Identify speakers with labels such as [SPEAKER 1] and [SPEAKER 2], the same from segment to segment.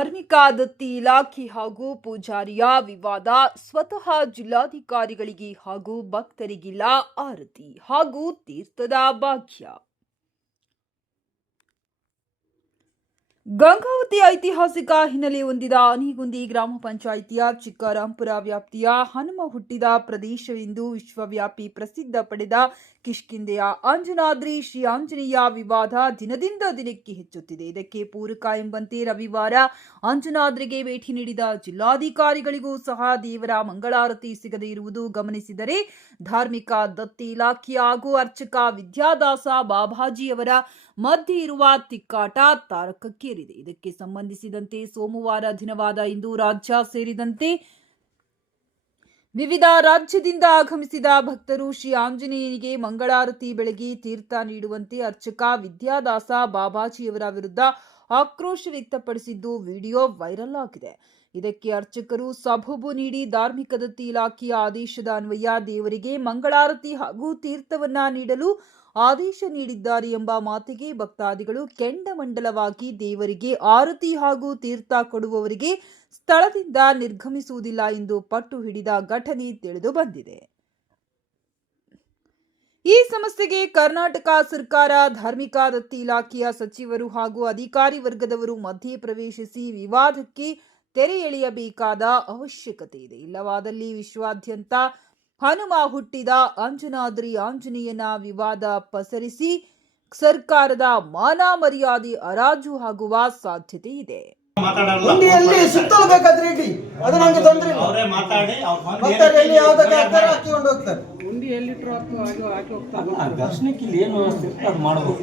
[SPEAKER 1] ಧಾರ್ಮಿಕ ದತ್ತಿ ಇಲಾಖೆ ಹಾಗೂ ಪೂಜಾರಿಯ ವಿವಾದ ಸ್ವತಃ ಜಿಲ್ಲಾಧಿಕಾರಿಗಳಿಗೆ ಹಾಗೂ ಭಕ್ತರಿಗಿಲ್ಲ ಆರತಿ ಹಾಗೂ ತೀರ್ಥದ ಭಾಗ್ಯ. ಗಂಗಾವತಿ ಐತಿಹಾಸಿಕ ಹಿನ್ನೆಲೆ ಹೊಂದಿದ ಅನಿಗುಂದಿ ಗ್ರಾಮ ಪಂಚಾಯಿತಿಯ ಚಿಕ್ಕರಾಂಪುರ ವ್ಯಾಪ್ತಿಯ ಹನುಮ ಹುಟ್ಟಿದ ಪ್ರದೇಶವೆಂದು ವಿಶ್ವವ್ಯಾಪಿ ಪ್ರಸಿದ್ಧ ಪಡೆದ ಕಿಷ್ಕಿಂದೆಯ ಅಂಜನಾದ್ರಿ ಶ್ರೀ ಆಂಜನೇಯ ವಿವಾದ ದಿನದಿಂದ ದಿನಕ್ಕೆ ಹೆಚ್ಚುತ್ತಿದೆ. ಇದಕ್ಕೆ ಪೂರಕ ಎಂಬಂತೆ ರವಿವಾರ ಅಂಜನಾದ್ರಿಗೆ ಭೇಟಿ ನೀಡಿದ ಜಿಲ್ಲಾಧಿಕಾರಿಗಳಿಗೂ ಸಹ ದೇವರ ಮಂಗಳಾರತಿ ಸಿಗದೇ ಇರುವುದು ಗಮನಿಸಿದರೆ ಧಾರ್ಮಿಕ ದತ್ತಿ ಇಲಾಖೆ ಹಾಗೂ ಅರ್ಚಕ ವಿದ್ಯಾದಾಸ ಬಾಬಾಜಿಯವರ ಮಧ್ಯೆ ಇರುವ ತಿಕ್ಕಾಟ ತಾರಕಕ್ಕೇರಿದೆ. ಇದಕ್ಕೆ ಸಂಬಂಧಿಸಿದಂತೆ ಸೋಮವಾರ ದಿನವಾದ ಇಂದು ರಾಜ್ಯ ಸೇರಿದಂತೆ ವಿವಿಧ ರಾಜ್ಯದಿಂದ ಆಗಮಿಸಿದ ಭಕ್ತರು ಶ್ರೀ ಆಂಜನೇಯನಿಗೆ ಮಂಗಳಾರತಿ ಬೆಳಗಿ ತೀರ್ಥ ನೀಡುವಂತೆ ಅರ್ಚಕ ವಿದ್ಯಾದಾಸ ಬಾಬಾಜಿಯವರ ವಿರುದ್ಧ ಆಕ್ರೋಶ ವ್ಯಕ್ತಪಡಿಸಿದ್ದು ವಿಡಿಯೋ ವೈರಲ್ ಆಗಿದೆ. ಇದಕ್ಕೆ ಅರ್ಚಕರು ಸಬೂಬು ನೀಡಿ ಧಾರ್ಮಿಕ ದತ್ತಿ ಇಲಾಖೆಯ ಆದೇಶದ ಅನ್ವಯ ದೇವರಿಗೆ ಮಂಗಳಾರತಿ ಹಾಗೂ ತೀರ್ಥವನ್ನ ನೀಡಲು ಆದೇಶ ನೀಡಿದ್ದಾರೆ ಎಂಬ ಮಾತಿಗೆ ಭಕ್ತಾದಿಗಳು ಕೆಂಡಮಂಡಲವಾಗಿ ದೇವರಿಗೆ ಆರತಿ ಹಾಗೂ ತೀರ್ಥ ಕೊಡುವವರಿಗೆ ಸ್ಥಳದಿಂದ ನಿರ್ಗಮಿಸುವುದಿಲ್ಲ ಎಂದು ಪಟ್ಟು ಹಿಡಿದ ಘಟನೆ ತಿಳಿದು ಬಂದಿದೆ. ಈ ಸಮಸ್ಯೆಗೆ ಕರ್ನಾಟಕ ಸರ್ಕಾರ, ಧಾರ್ಮಿಕ ದತ್ತಿ ಇಲಾಖೆಯ ಸಚಿವರು ಹಾಗೂ ಅಧಿಕಾರಿ ವರ್ಗದವರು ಮಧ್ಯೆ ಪ್ರವೇಶಿಸಿ ವಿವಾದಕ್ಕೆ ತೆರೆ ಎಳೆಯಬೇಕಾದ ಅವಶ್ಯಕತೆ ಇದೆ. ಇಲ್ಲವಾದಲ್ಲಿ ವಿಶ್ವಾದ್ಯಂತ ಹನುಮ ಹುಟ್ಟಿದ ಅಂಜನಾದ್ರಿ ಆಂಜನೇಯನ ವಿವಾದ ಪಸರಿಸಿ ಸರ್ಕಾರದ ಮಾನ ಮರ್ಯಾದೆ ಹರಾಜು ಆಗುವ ಸಾಧ್ಯತೆ ಇದೆ.
[SPEAKER 2] ಹುಂಡಿಯಲ್ಲಿ ಸುತ್ತಲೂ ಬೇಕಾದ್ರೆ ಇಡಿ. ಅದು ನಂಗೆ ತೊಂದ್ರೆ ಇಲ್ಲ.
[SPEAKER 3] ಅವರೇ ಮಾತಾಡಿ
[SPEAKER 2] ಭಕ್ತರು ಎಲ್ಲಿ ಯಾವ್ದಕ್ಕೆ ಹಾಕ್ತಾರೆ ಹಾಕಿಕೊಂಡು ಹೋಗ್ತಾರೆ.
[SPEAKER 4] ದರ್ಶನಕ್ಕೆ ಇಲ್ಲಿ ಏನು ವ್ಯವಸ್ಥೆ ಇರ್ತದೆ ಅದು ಮಾಡಬೇಕು.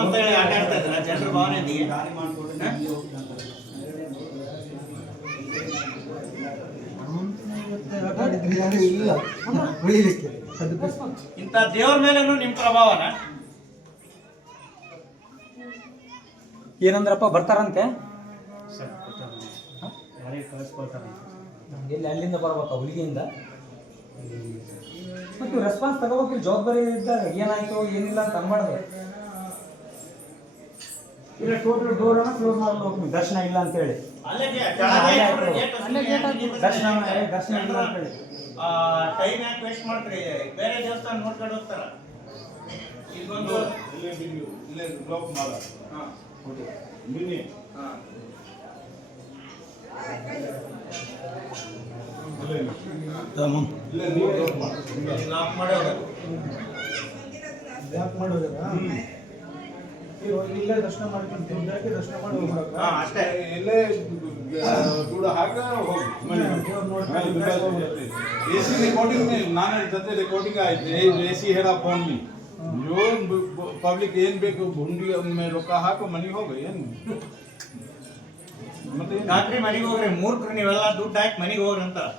[SPEAKER 3] ಅಂತ ಹೇಳಿ ಆಟ ಆಡ್ತಾ ಇದ್ರ ಜನರ ಭಾವನೆಯೊಂದಿಗೆ
[SPEAKER 2] ಆಟ ಆಡಿದ್ರೆ ಯಾರು ಇಲ್ಲ. ಉಳಿಲಿಕ್ಕೆ ಅದು.
[SPEAKER 3] ಇಂಥ ದೇವ್ರ ಮೇಲೇನು ನಿಮ್ ಪ್ರಭಾವನ?
[SPEAKER 4] ಏನಂದ್ರಪ್ಪ ಬರ್ತಾರಂತೆ? ನಮ್ಗೆ ಎಲ್ಲಿ ಅಲ್ಲಿಂದ ಬರ್ಬೇಕಾ ಹುಲಿಗೆಯಿಂದ ಮತ್ತು ರೆಸ್ಪಾನ್ಸ್ ತಗೋಬೇಕಿಲ್ಲ ಜವಾಬ್ದಾರಿ ಇದ್ದಾಗ ಏನಾಯ್ತು ಏನಿಲ್ಲ ಅಂತ ಅನ್ಬಾರ್ದು ಇಲ್ಲ ಟೋಟಲ್ ಡೋರ್ ಅನ್ನ ಕ್ಲೋಸ್ ಮಾಡಿ ಹೋಗ್ತೀನಿ ದರ್ಶನ ಇಲ್ಲ ಅಂತ ಹೇಳಿ
[SPEAKER 3] ಅಲ್ಲೇ
[SPEAKER 4] ದರ್ಶನ ದರ್ಶನ
[SPEAKER 3] ಟೈಮ್ ಯಾಕೆ ವೇಸ್ಟ್ ಮಾಡ್ತೀರಿ? ಬೇರೆ ದೇವಸ್ಥಾನ ನೋಡ್ಕೊಂಡು ಹೋಗ್ತಾರ? ಇಲ್ಲೊಂದು
[SPEAKER 5] ಇಲ್ಲೇ ಇಲ್ಲೇ ಬ್ಲಾಕ್ ಮಾಡ.
[SPEAKER 3] ಹಾ,
[SPEAKER 5] ಮಿನಿ
[SPEAKER 3] ಹಾ.
[SPEAKER 5] ಇಲ್ಲೇ ಇಲ್ಲೇ ನೀವು ಬ್ಲಾಕ್ ಮಾಡಿ.
[SPEAKER 3] ಇಲ್ಲಿ ಲಾಕ್ ಮಾಡಿ ಹೋಗೋದು.
[SPEAKER 2] ಯಾಕೆ ಮಾಡೋದಲ್ಲ ಇಲ್ಲೇ ದರ್ಶನ ಮಾಡ್ಕೊಂಡು ತಿಂದಾಗಿ ದರ್ಶನ ಮಾಡಿ ಹೋಗ್ಬೇಕು.
[SPEAKER 3] ಅಷ್ಟೇ.
[SPEAKER 5] ಇಲ್ಲೇ ಕೂಡ ಹಾಕ ಹೋಗಿ ಎ ಸಿ ರೆಕಾರ್ಡಿಂಗ್ ನಾನು ಹೇಳ್ತಂತೆ ರೆಕಾರ್ಡಿಂಗ್ ಆಯ್ತು. ಎ ಸಿ ಹೇಳ ಫೋನ್ ಮಿ ಯೋನ್ ಪಬ್ಲಿಕ್ ಏನ್ ಬೇಕು? ಹುಂಡಿ ಒಮ್ಮೆ ರೊಕ್ಕ ಹಾಕು ಮನೆಗೆ ಹೋಗ ಏನು? ಮತ್ತೆ
[SPEAKER 3] ರಾತ್ರಿ ಮನೆಗೆ ಹೋಗ್ರಿ ಮೂರ್ಖರು ನೀವೆಲ್ಲ ದುಡ್ಡು ಹಾಕಿ ಮನೆಗೆ ಹೋಗ್ರಿ ಅಂತಾರೆ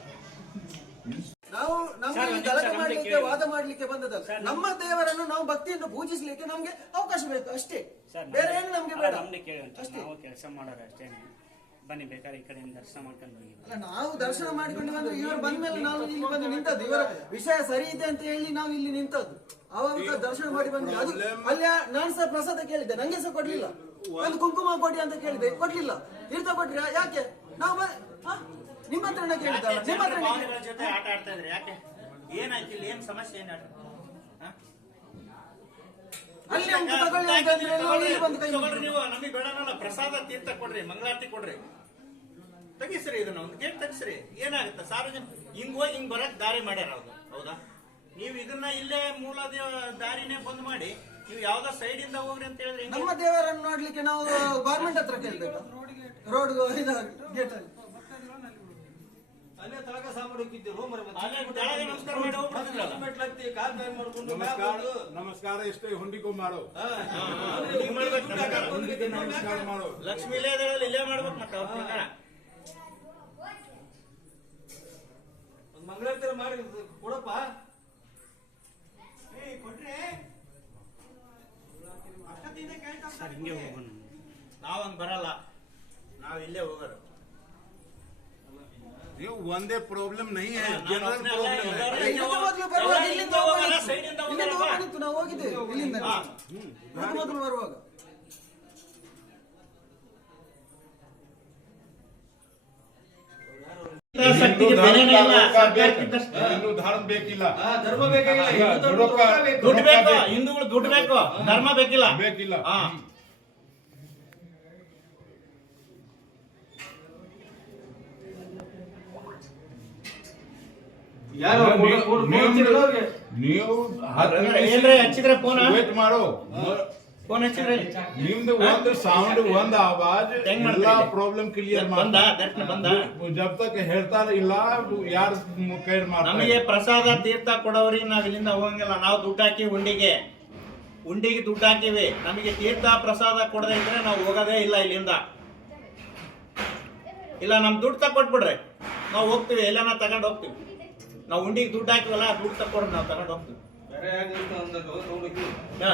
[SPEAKER 2] ನಾವು ನಮ್ಗೆ ಗಲಭೆ ಗಲಾಟೆ ಮಾಡ್ಲಿಕ್ಕೆ ವಾದ ಮಾಡ್ಲಿಕ್ಕೆ ಬಂದದಲ್ಲ ನಮ್ಮ ದೇವರನ್ನು ನಾವು ಭಕ್ತಿಯನ್ನು ಪೂಜಿಸ್ಲಿಕ್ಕೆ ನಮ್ಗೆ ಅವಕಾಶ ಬೇಕು ಅಷ್ಟೇ. ಬೇರೆ ಏನು ನಮ್ಗೆ ಬೇಡ.
[SPEAKER 6] ಕೇಳಿ ಅಂತ. ನಾವು ಕೆಲಸ ಮಾಡೋರು ಅಷ್ಟೇ. ಬನ್ನಿ ಬೇಕಾದ್ರೆ ಈ ಕಡೆಯಿಂದ ದರ್ಶನ ಮಾಡ್ಕೊಂಡು ಹೋಗಿ
[SPEAKER 2] ಅಲ್ಲ ನಾವು ದರ್ಶನ ಮಾಡ್ಕೊಂಡು ಬಂದ್ರೆ ಇವರು ಬಂದ್ಮೇಲೆ ನಾವು ಇಲ್ಲಿ ಬಂದು ನಿಂತದ್ದು. ಇವರ ವಿಷಯ ಸರಿ ಇದೆ ಅಂತ ಹೇಳಿ ನಾವು ಇಲ್ಲಿ ನಿಂತದ್ದು. ಅವಾಗ ದರ್ಶನ ಮಾಡಿ ಬಂದ್ವಿ. ಅದು ಅಲ್ಲಿ ನಾನು ಸಹ ಪ್ರಸಾದ ಕೇಳಿದ್ದೆ. ನಂಗೆ ಸಹ ಕೊಡ್ಲಿಲ್ಲ. ಒಂದು ಕುಂಕುಮ ಕೊಡಿ ಅಂತ ಕೇಳಿದೆ ಕೊಡ್ಲಿಲ್ಲ. ತೀರ್ಥ ಕೊಟ್ರಿ ಯಾಕೆ? ನಾವು? ನಿಮ್ಮ ಹತ್ರನೇ ಕೇಳಿದ್ದಲ್ಲ? ನಿಮ್ಮ ಹತ್ರನೇ
[SPEAKER 3] ಜೊತೆ ಆಟ ಆಡ್ತಾ ಇದ್ರಿ? ಯಾಕೆ? ಏನಾಯ್ತು ಇಲ್ಲಿ ಏನ್ ಸಮಸ್ಯೆ
[SPEAKER 2] ಅಲ್ಲಿ ಉಂಟು ತಗೊಳ್ಳಿ ಅಂತ ಅಂದ್ರೆ ಇಲ್ಲಿ ಬಂದು ಕೈ
[SPEAKER 3] ತಗೊಳ್ರಿ ನೀವು. ನಮಗೆ ಬೇಡನಲ್ಲ. ಪ್ರಸಾದ ತೀರ್ಥ ಕೊಡ್ರಿ ಮಂಗಳಾರತಿ ಕೊಡ್ರಿ. ತಗಿಸ್ರಿ ಇದನ್ನ ಒಂದು ಗೇಟ್ ತೆಗಿಸ್ರಿ. ಏನಾಗುತ್ತೆ? ಸಾರ್ವಜನಿಕ ಹಿಂಗ್ ಹೋಗಿ ಹಿಂಗ್ ಬರಕ್ ದಾರಿ ಮಾಡ್ಯಾರ ಅವ್ರು. ಹೌದಾ? ನೀವು ಇದನ್ನ ಇಲ್ಲೇ ಮೂಲ ದೇವ ದಾರಿನೇ ಬಂದ್ ಮಾಡಿ ನೀವು ಯಾವ್ದೋ ಸೈಡ್ ಇಂದ ಹೋಗ್ರಿ ಅಂತ ಹೇಳಿದ್ರೆ
[SPEAKER 2] ನಮ್ಮ ದೇವರನ್ನು ನೋಡ್ಲಿಕ್ಕೆ ನಾವು ಗೌರ್ಮೆಂಟ್ ಹತ್ರ ಕೇಳ್ಬೇಕು? ರೋಡ್ ಗೇಟ್ ಅಲ್ಲಿ
[SPEAKER 3] ಅಲ್ಲೇ ನಮಸ್ಕಾರ ಮಾಡಿ ಹೊಂದಿಕೊ
[SPEAKER 5] ನಮಸ್ಕಾರ ಎಷ್ಟೇ ಮಾಡೋ.
[SPEAKER 3] ನಮಸ್ಕಾರ.
[SPEAKER 5] ಮಾಡೋ.
[SPEAKER 3] ಲಕ್ಷ್ಮೀ ಇಲ್ಲೇ ಇಲ್ಲೇ ಮಾಡ್ಬೇಕು ಮತ್ತೆ
[SPEAKER 6] ಸರ್ ಹಿಂಗೆ ಹೋಗೋಣ.
[SPEAKER 3] ನಾವ್ ಹಂಗ್ ಬರಲ್ಲ. ನಾವ್ ಇಲ್ಲೇ ಹೋಗೋರು.
[SPEAKER 5] ನೀವು ಒಂದೇ ಪ್ರಾಬ್ಲಮ್ नहीं है
[SPEAKER 3] ನಾನು
[SPEAKER 5] जनरल
[SPEAKER 3] ಒಬ್ನೇ ಅಲ್ಲ,
[SPEAKER 5] प्रॉब्लम
[SPEAKER 3] ಎಲ್ಲರೂ
[SPEAKER 5] है
[SPEAKER 7] ಇದಕ್ಕೆ ಮೊದಲು ಬರುವಾಗ
[SPEAKER 3] ಎಲ್ಲ
[SPEAKER 7] ಇಲ್ಲಿಂದ
[SPEAKER 3] ಇಲ್ಲಿಂದ ಹೋಗಲ್ಲ,
[SPEAKER 7] ಹೋಗ್ಬಾರ್ದಿತ್ತು.
[SPEAKER 3] side ಇಂದ
[SPEAKER 7] ಇಲ್ಲಿಂದ
[SPEAKER 3] ಹೋಗಲ್ಲ.
[SPEAKER 7] ಹೋಗ್ಬಾರ್ದಿತ್ತು, ನಾವು ಹೋಗಿದ್ದೇವೆ ಇಲ್ಲಿಂದ
[SPEAKER 3] ಹಾ.
[SPEAKER 7] ಇದಕ್ಕೆ ಮೊದಲು ಬರುವಾಗ
[SPEAKER 3] ಶಕ್ತಿಗೆ ಬೆಲೆನೇ ಇಲ್ಲ
[SPEAKER 5] ರೊಕ್ಕ ಬೇಕು.
[SPEAKER 3] ಸರ್ಕಾರಕ್ಕಿದ್ದಷ್ಟು.
[SPEAKER 5] ಹಿಂದೂ ಧರ್ಮ ಬೇಕಿಲ್ಲ
[SPEAKER 7] ಧರ್ಮ ಬೇಕಾಗಿಲ್ಲ
[SPEAKER 5] ಈಗ
[SPEAKER 7] ಹಿಂದೂ
[SPEAKER 5] ರೊಕ್ಕ
[SPEAKER 7] ಧರ್ಮ ಬೇಕು.
[SPEAKER 3] ದುಡ್ಡು ಬೇಕು ಹಿಂದೂಗಳು ದುಡ್ಡು ಬೇಕು ಧರ್ಮ ಬೇಕಿಲ್ಲ
[SPEAKER 5] ಬೇಕಿಲ್ಲ
[SPEAKER 3] ಹಾ
[SPEAKER 5] ನೀವು-
[SPEAKER 3] ಹಚ್ಚಿದ್ರೆ ಫೋನ್?
[SPEAKER 5] ವೇಟ್ ಮಾಡೋ.
[SPEAKER 3] ಫೋನ್ ಹಚ್ಚಿದ್ರೆ
[SPEAKER 5] ನಿಮ್ದು ಒಂದು ಸೌಂಡ್ ಒಂದು ಆವಾಜ್? ಎಲ್ಲಾ ಪ್ರಾಬ್ಲಮ್ ಕ್ಲಿಯರ್
[SPEAKER 3] ಬಂದ ಬಂದ.
[SPEAKER 5] ಜಬ್ ತಕ್ ಹೇಳ್ತಾರ ಇಲ್ಲ ಯಾರು ಕೈ
[SPEAKER 3] ನಮಗೆ ಪ್ರಸಾದ ತೀರ್ಥ ಕೊಡೋರಿಗೆ ನಾವ್ ಇಲ್ಲಿಂದ ಹೋಗಂಗಿಲ್ಲ. ನಾವು ದುಡ್ಡು ಹಾಕಿ ಉಂಡಿಗೆ. ಉಂಡಿಗೆ ದುಡ್ಡು ಹಾಕಿವಿ. ನಮಗೆ ತೀರ್ಥ ಪ್ರಸಾದ ಕೊಡದೇ ಇದ್ರೆ ನಾವು ಹೋಗೋದೇ ಇಲ್ಲ ಇಲ್ಲಿಂದ. ಇಲ್ಲ ನಮ್ ದುಡ್ಡು ತಕೊಟ್ಬಿಡ್ರಿ ನಾವು ಹೋಗ್ತೀವಿ ಎಲ್ಲಾನ ತಗೊಂಡ್ ಹೋಗ್ತೀವಿ. ನಾವು ಉಂಡಿಗೆ ದುಡ್ಡು ಹಾಕಿವಲ್ಲ ಆ ದುಡ್ಡು ತಕೊಡ್ರಿ ನಾವು ತರ ಹೋಗ್ತೀವಿ. ಹಾ.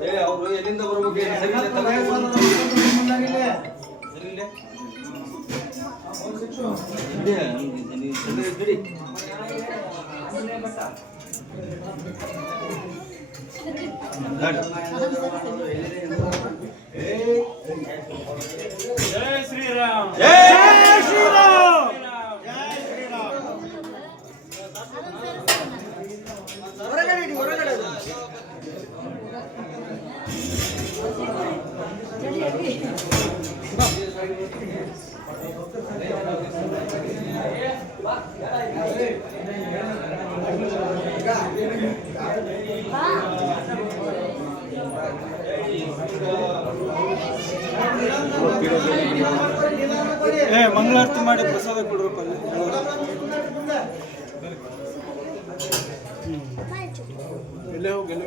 [SPEAKER 7] ಏ, ಅವ್ರು ಎಲ್ಲಿಂದ ಬರ್ಬೇಕು? ಏನು ಸರಿ ಇಲ್ಲ, ತಲೆ ಮುಂದಾಗಿಲ್ಲ. ಸರಿ ಇಲ್ಲ? ಇದೆ, ನೀವು ಸರಿ ಬಿಡಿ.
[SPEAKER 3] ಜೈ ಶ್ರೀರಾಮ್
[SPEAKER 7] ಹೊರಗಡೆ ಇಡಿ, ಹೊರಗಡೆ ಇಡಿ.
[SPEAKER 2] ಏ ಮಂಗಳಾರತಿ ಮಾಡಿ ಪ್ರಸಾದ ಕೊಡ್ರಪ್ಪ ಅಲ್ಲಿ. ಎಲ್ಲೇ ಹೋಗಿ ಎಲ್ಲೇ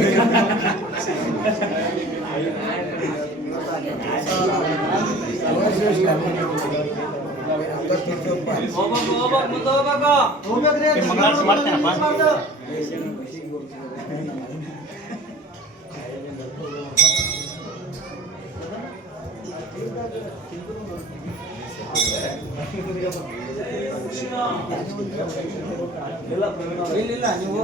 [SPEAKER 2] ಇಲ್ಲ ನೀವು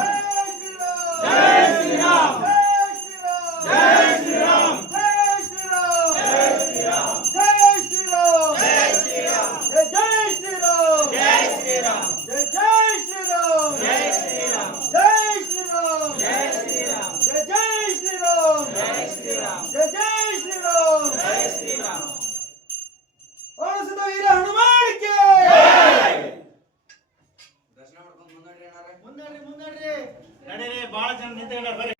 [SPEAKER 7] ಮುನ್ನಡ್ರಿ ಮುನ್ನಡ್ರಿ
[SPEAKER 3] ನಡೀರಿ ಬಹಳ ಜನ ನಿಂತ ಬರ್ರಿ.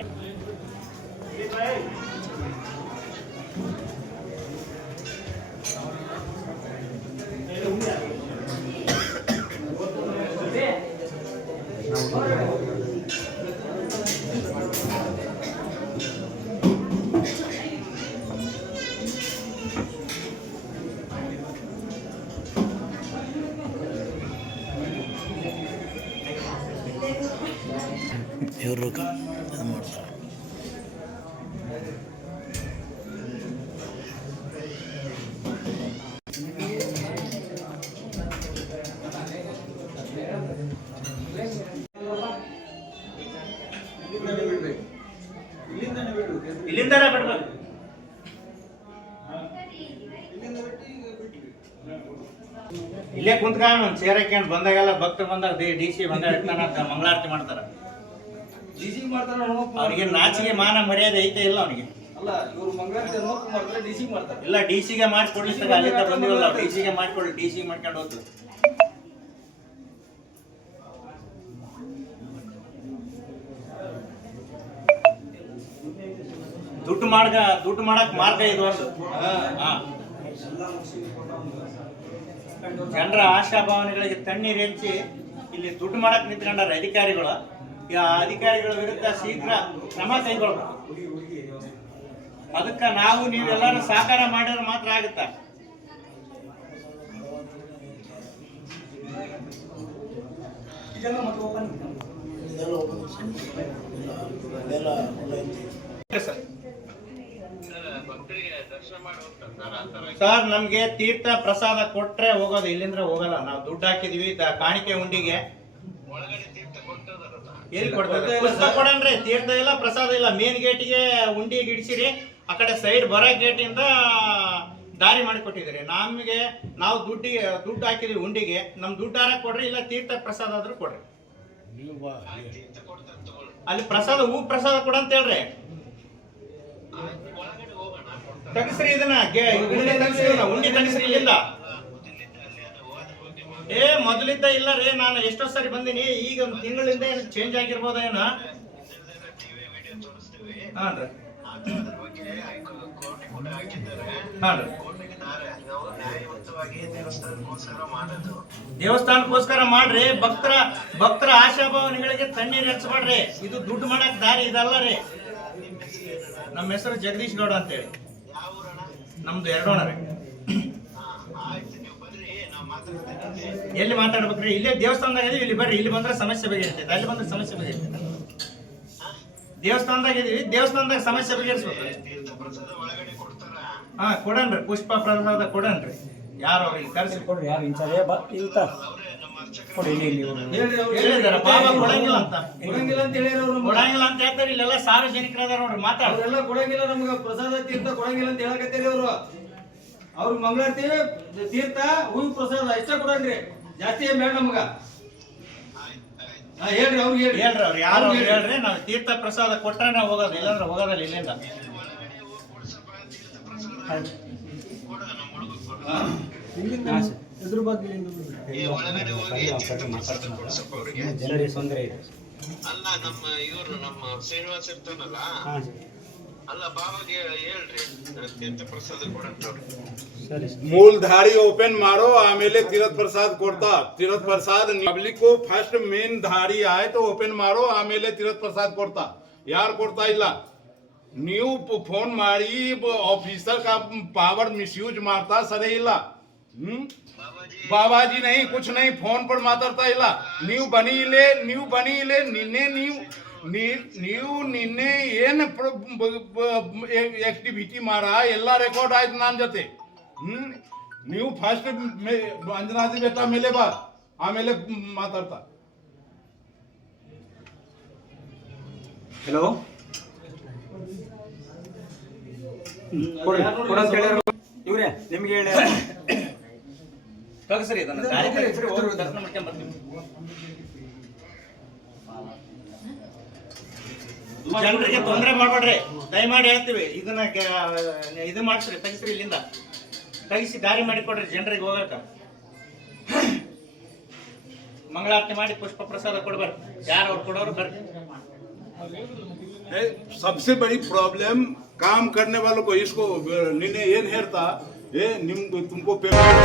[SPEAKER 3] ಇಲ್ಲಿಂದಾನೆ ಬಿಡ್ಬೇಕು. ಇಲ್ಲೇ ಕುಂತ್ಕೊಂಡು ಹಾಕ್ಯಂಡ್ ಬಂದಾಗೆಲ್ಲ ಭಕ್ತ ಬಂದಾಗ ಡಿ ಸಿ ಬಂದಾಗ ಮಂಗಳಾರತಿ ಮಾಡ್ತಾರ.
[SPEAKER 7] ಡಿಸಿ ಮಾಡ್ತಾರೆ.
[SPEAKER 3] ಅವ್ರಿಗೆ ನಾಚಿಗೆ ಮಾನ ಮರ್ಯಾದೆ ಐತೆ ಇಲ್ಲ ಅವನಿಗೆ
[SPEAKER 7] ಅಲ್ಲ ಇವರು ಮಂಗಳಾರತಿ ನೋಕ್ ಮಾಡ್ತಾರೆ ಡಿಸಿ ಮಾಡ್ತಾರೆ.
[SPEAKER 3] ಇಲ್ಲ ಡಿ ಸಿಗೆ ಮಾಡ್ಕೊಡ್ಲಿ ಸರ್ ಅಲ್ಲಿಂದ ಬಂದಿವಲ್ಲ ಡಿ ಸಿಗೆ ಮಾಡ್ಕೊಳ್ಳಿ ಡಿ ಸಿ ಮಾಡ್ಕೊಂಡು ಹೋದ್ರು. ದುಡ್ಡು ಮಾಡ್ಗ ದುಡ್ಡು ಮಾಡಕ್ ಮಾರ್ಗ ಇದು ಒಂದು. ಜನರ ಆಶಾಭಾವನೆಗಳಿಗೆ ತಣ್ಣೀರ್ ಹೆಚ್ಚಿ ಇಲ್ಲಿ ದುಡ್ಡು ಮಾಡಕ್ ನಿಂತ್ಕೊಂಡಾರ ಅಧಿಕಾರಿಗಳು. ಅಧಿಕಾರಿಗಳ ವಿರುದ್ಧ ಶೀಘ್ರ ಕ್ರಮ ಕೈಗೊಳ್ಳಬೇಕು ಅದಕ್ಕೆ ನಾವು ನೀವೆಲ್ಲರೂ ಸಹಕಾರ ಮಾಡಿದ್ರೆ ಮಾತ್ರ ಆಗುತ್ತಾ? ಸರ್, ನಮ್ಗೆ ತೀರ್ಥ ಪ್ರಸಾದ ಕೊಟ್ರೆ ಹೋಗೋದು, ಇಲ್ಲಿಂದ್ರೆ ಹೋಗಲ್ಲ. ನಾವು ದುಡ್ಡು ಹಾಕಿದೀವಿ ಕಾಣಿಕೆ ಉಂಡಿಗೆ. ಎಲ್ಲಿ ಕೊಡ್ತಾರೆ ಪುಸ್ತಕ ಕೊಡನ್ರಿ ತೀರ್ಥ ಇಲ್ಲ ಪ್ರಸಾದ ಇಲ್ಲ. ಮೇನ್ ಗೇಟಿಗೆ ಉಂಡಿ ಗಿಡಿಸಿರಿ ಆ ಕಡೆ ಸೈಡ್ ಬರೋ ಗೇಟಿಂದ ದಾರಿ ಮಾಡಿಕೊಟ್ಟಿದ್ದೀರಿ ನಮಗೆ ನಾವು ದುಡ್ಡಿಗೆ ದುಡ್ಡು ಹಾಕಿದ್ರಿ ಉಂಡಿಗೆ. ನಮ್ ದುಡ್ಡು ಹಾರ ಕೊಡ್ರಿ ಇಲ್ಲ ತೀರ್ಥ ಪ್ರಸಾದ ಆದ್ರೂ ಕೊಡ್ರಿ. ಅಲ್ಲಿ ಪ್ರಸಾದ ಹೂ ಪ್ರಸಾದ ಕೊಡ ಅಂತ ಹೇಳ್ರಿ. ತಗಸ್ರಿ ಇದನ್ನ, ಉಂಡಿ ತಗಸ್ರಿ ಇಲ್ಲಿಂದ. ಏ, ಮೊದಲಿದ್ದ ಇಲ್ಲ ರೀ, ನಾನು ಎಷ್ಟೋ ಸರಿ ಬಂದೀನಿ, ಈಗ ಒಂದು ತಿಂಗಳಿಂದ ಏನು ಚೇಂಜ್ ಆಗಿರ್ಬೋದ ಏನ ದೇವಸ್ಥಾನಕ್ಕೋಸ್ಕರ ಮಾಡ್ರಿ, ಭಕ್ತರ ಭಕ್ತರ ಆಶಾಭಾವನೆಗಳಿಗೆ ತಣ್ಣೀರ್ ಹೆಚ್ಚಬೇಡ್ರಿ ಇದು ದುಡ್ಡು ಮಾಡಕ್ ದಾರಿ ಇದಲ್ಲ ರೀ. ನಮ್ಮ ಹೆಸರು ಜಗದೀಶ್ ಗೌಡ ಅಂತೇಳಿ. ನಮ್ದು ಎರಡೋಣ ರೀ. ಎಲ್ಲಿ ಮಾತಾಡ್ಬೇಕ್ರಿ? ಇಲ್ಲೇ ದೇವಸ್ಥಾನದಾಗ ಇದೀವಿ ಇಲ್ಲಿ ಬರ್ರಿ ಇಲ್ಲಿ ಬಂದ್ರೆ ಸಮಸ್ಯೆ ಬಗೆಹರಿತೈತೆ. ಅಲ್ಲಿ ಬಂದ್ರೆ ಸಮಸ್ಯೆ ಬಗೆಹರಿತೈತೆ. ದೇವಸ್ಥಾನದಾಗ ಇದೀವಿ ದೇವಸ್ಥಾನದಾಗ ಸಮಸ್ಯೆ ಬಗೆಹರಿಸ್ಬೇಕು. ಹಾ ಕೊಡನ್ರಿ ಪುಷ್ಪ ಪ್ರಸಾದ ಕೊಡನ್ರಿ. ಯಾರು ಅವ್ರಿಗೆ ಕರೆಸಿ?
[SPEAKER 6] ಕೊಡ್ರಿ ಯಾರು ಇನ್ಚಾರ್ಜ್ ಬಾ ಇಂತ ಕೊಡಿ ಇಲ್ಲಿ
[SPEAKER 3] ಬಾಬಾ ಕೊಡಂಗಿಲ್ಲ ಅಂತ.
[SPEAKER 7] ಕೊಡಂಗಿಲ್ಲ ಅಂತ ಹೇಳಿರ.
[SPEAKER 3] ಕೊಡಂಗಿಲ್ಲ ಅಂತ ಹೇಳ್ತಾರೆ ಇಲ್ಲೆಲ್ಲ ಸಾರ್ವಜನಿಕರ ಅದಾರ ನೋಡ್ರಿ ಮಾತಾಡ
[SPEAKER 7] ಕೊಡಂಗಿಲ್ಲ ನಮ್ಗೆ ಪ್ರಸಾದ ತೀರ್ಥ ಕೊಡಂಗಿಲ್ಲ ಅಂತ ಹೇಳಕತ್ತೀರಿ ಅವ್ರು. ಅವ್ರ ಮಂಗಳಾರತಿ ತೀರ್ಥ ಹೂವಿನ ಪ್ರಸಾದ ಇಷ್ಟ ಕೊಡಂಗ್ರಿ. ಜಾಸ್ತಿ ಏನ್ ಬೇಡ ನಮ್ಗ. ಹಾ ಹೇಳ್ರಿ ಅವ್ರಿಗೆ ಹೇಳ್ರಿ.
[SPEAKER 3] ಹೇಳ್ರಿ ಅವ್ರು ಯಾರು
[SPEAKER 7] ಹೇಳ್ರಿ.
[SPEAKER 3] ನಾವು ತೀರ್ಥ ಪ್ರಸಾದ ಕೊಟ್ರೆ ನಾವು ಹೋಗೋದು ಇಲ್ಲಾಂದ್ರೆ ಹೋಗೋದಲ್ಲ ಇಲ್ಲಿಂದ.
[SPEAKER 6] ಜನರಿಗೆ ತೊಂದರೆ ಇದೆ
[SPEAKER 8] ಅಲ್ಲ ನಮ್ಮ ಇವರು ನಮ್ಮ ಶ್ರೀನಿವಾಸ್ ಇರ್ತಾನಲ್ಲ.
[SPEAKER 6] ಹಾ ಸರ್.
[SPEAKER 5] मूलधारी ओपन मारो आमेले तीरथ प्रसाद कोड़ता तीरथ प्रसाद पब्लिक को फ़र्स्ट मेन धारी आए तो ओपन मारो आमेले तीरथ प्रसाद कोड़ता यार कोड़ता इला न्यू फ़ोन मारी ऑफिसर का पावर मिसयूज मारता सरे इला बाबा जी नहीं कुछ नहीं फ़ोन पर मातरता इला न्यू बनी ले न्यू बनी ले निन्ने न्यू ನೀ- ನೀವು ನಿನ್ನೆ ಏನ್ ಆಕ್ಟಿವಿಟಿ ಮಾರ ಎಲ್ಲ ರೆಕಾರ್ಡ್ ಆಯ್ತು ನನ್ನ ಜೊತೆ. ಹ್ಮ್? ನೀವು ಫಸ್ಟ್ ಅಂಜನಾದ್ರಿ ಬೆಟ್ಟ ಮೇಲೆ ಬಾ ಆಮೇಲೆ ಮಾತಾಡ್ತಾ.
[SPEAKER 6] ಹಲೋ ಇವ್ರೆ ನಿಮ್ಗೆ ಹೇಳಿ.
[SPEAKER 3] ಸರಿ ದರ್ಶನ ಮಾಡ್ಕೊಂಡು ಬರ್ತೀವಿ ಜನರಿಗೆ ತೊಂದರೆ ಮಾಡ್ಬೇಡ್ರಿ. ದಯಮಾಡಿ ಹೇಳ್ತೀವಿ, ಇದನ್ನ ಇದು ಮಾಡಿಸ್ರಿ, ತಗಿಸ್ರಿ ಇಲ್ಲಿಂದ. ತಗಿಸಿ ದಾರಿ ಮಾಡಿ ಕೊಡ್ರಿ ಜನರಿಗೆ ಹೋಗಕ ಮಂಗಳಾರತಿ ಮಾಡಿ ಪುಷ್ಪ ಪ್ರಸಾದ ಕೊಡ್ಬಾರ್ದು ಯಾರು ಅವ್ರು ಕೊಡೋರು ಬರ್ರಿ.
[SPEAKER 5] ಸಬ್ಸೆ ಬಡಿ ಪ್ರಾಬ್ಲಮ್, ಕಾಮ್ ಕಡನೆ ವಾಲಕ್ಕೂ ಇಸ್ಕೋ, ನಿನ್ನೆ ಏನು ಹೇಳ್ತಾ? ಏ, ನಿಮ್ದು ತುಂಬ ಪೇಮೆಂಟ್